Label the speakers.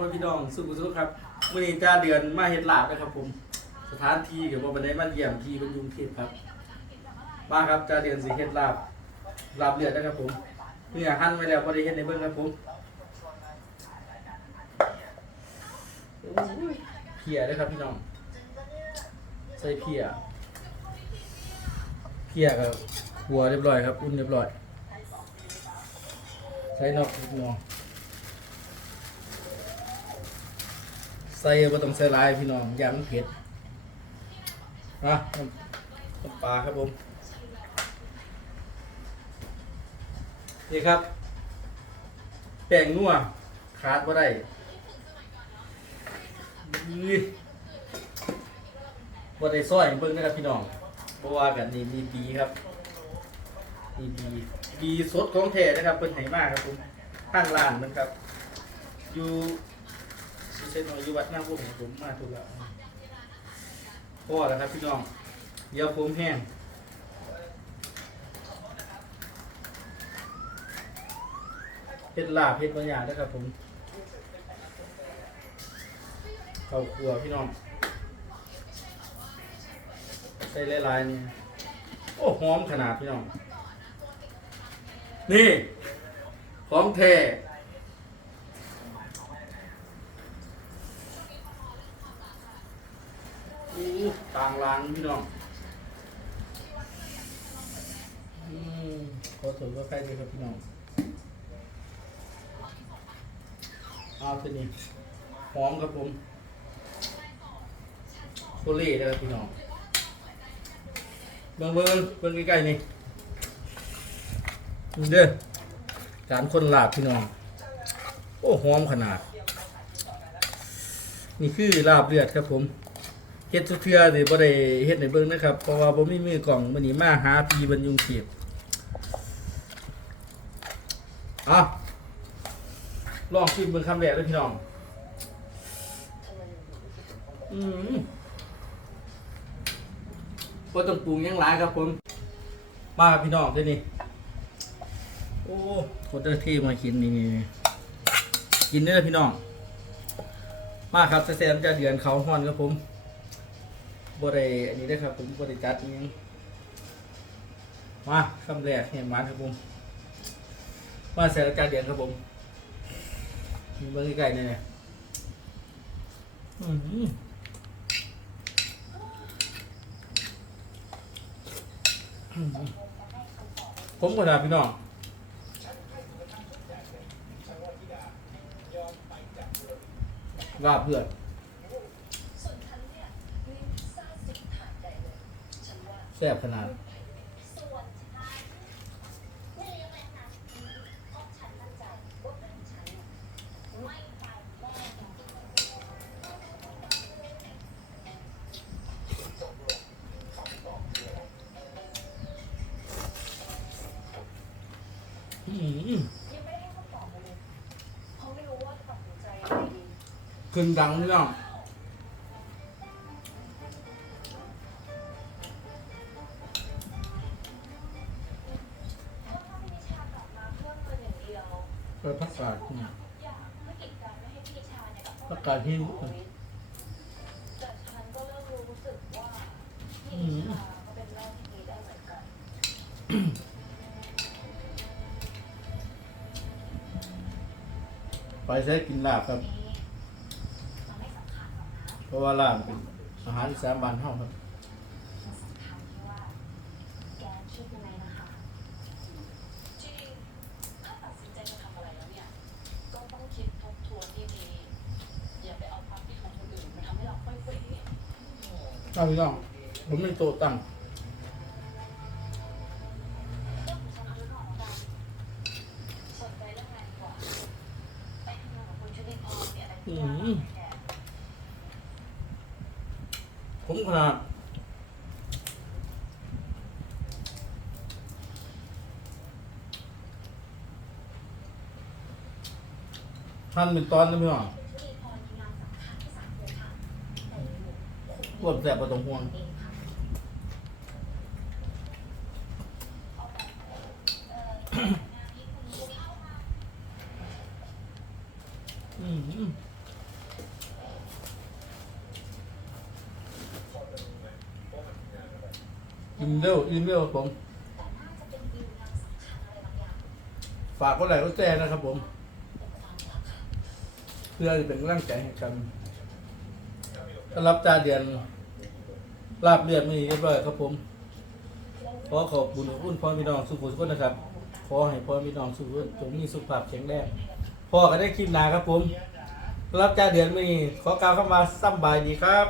Speaker 1: พ่อพี่น้องสุขสุขครับมื่อนี้จ้าเดือนมาเฮ็ดลาบนะครับ ผม สถานที่เกี่ยวกับบันไดมาเยี่ยมที่บรรยุงเทพครับมาครับจ้าเดือนสิเฮ็ดลาบลาบเลือดนะครับ ผมเนื้อหั่นไว้แล้วพอได้เฮ็ดในเบิ่งครับผมเพียด้วยครับพี่น้องใส่เพียเพียกับหัวเรียบร้อยครับ อุ่นเรียบร้อยใส่นอกนิดหน่อ ใส่บ่ต้องใส่ลายพี่น้องอย่ามันเผ็ดอะน้ำปลาครับผม นี่ครับ แป้งนัวขาดบ่ได้นี่บ่ได้ซอยเบิ่งนะครับพี่น้องบ่ว่ากันนี่มีบีครับมีบีบีสดของแท้นะครับเพิ่นให้มากครับผมข้างร้านมันครับ อยู่ เซนอยวัดหน้าพวกผมผมมาถูกแล้วพ่อแล้วครับพี่น้องเดี๋ยวผมแห้งเฮ็ดลาบเฮ็ดบางอย่างนะครับผมข้าวครัวพี่น้องใส่ลายๆนี่โอ้หอมขนาดพี่น้อง นี่ ของแท้อู้ ต่างร้านพี่น้องอืมขอถือว่าใครดีครับพี่น้องเอาทีนี้หอมครับผมโคเล่นะครับพี่น้องเบิ่งเบิ่งเบิ่งใกล้ๆนี่นี่เด้อการคนลาบพี่น้อง โอ้หอมขนาด นี่คือลาบเลือดครับผม เฮ็ดทุกเทื่อนี่บ่ได้เฮ็ดในเบิ่งนะครับ เพราะว่าบ่มีมือกล่องมื้อนี้มาหาพี่บรรยุงเขียบอะลองชิมเบิ่งคำแรกด้วยพี่น้อง อืมก็ต้องปรุงหยังหลายครับผม มาครับพี่น้องเดี๋ยนี้โอ้โคตรเท่มากินนี่นี่นี่กินเด้อพี่น้อง มาครับแซมจะเดือนเขาฮ้อนครับผม บ่ได้อันนี้ได้ครับผมบ่ได้จัดอิหยังมาคำแรกเห็นมันครับผมมาใส่จานเดือนครับผมมีเบอร์ใกล้ๆเนี่ยเนี่ยอื้อหือผมก็ด้พี่น้องลาบเลือด แซ่บขนาดอื้อหือ
Speaker 2: ยังไม่ได้ เปิ
Speaker 1: ดพักกาด
Speaker 2: ทุกอย่างไม่กีดกันไม่ให้พี่นิชาเนี่ยกั
Speaker 1: กกาดที่
Speaker 2: แต่ฉันก็เริ่มรู้สึกว่าพี่นิชาก็เป็นแม่ที่ได้เหมือนกัน
Speaker 1: ไปใช้กินลาบครับ เพราะว่าลาบเป็นอาหารอีสานบ้านเฮาครับ
Speaker 2: นี่ยอะไรอืที่ว่ามแก
Speaker 1: ผมขนาดท่านเป็นตอนนะพี่น้อง ปวดแสบปวดตรงห่วง
Speaker 2: อิ
Speaker 1: มเร็วอิมเร็วผม ฝากก็ไหลก็แจ้นะครับผม
Speaker 2: เพื่
Speaker 1: อเป็นร่างใจให้กัน ต้อนรับจ่าเดือนลาบเลือดไม่เรียบร้อยครับผม ขอขอบคุณคุณพ่อพี่น้องสุขุมทุขนะครับ ขอให้พ่อพี่น้องสุขุมจงมีสุขภาพแข็งแรงพ่อก็ได้คลิปหนาครับผมรับจ่าเดือนไม่ขอกล่าวเข้ามาซ้ำบายดีครับ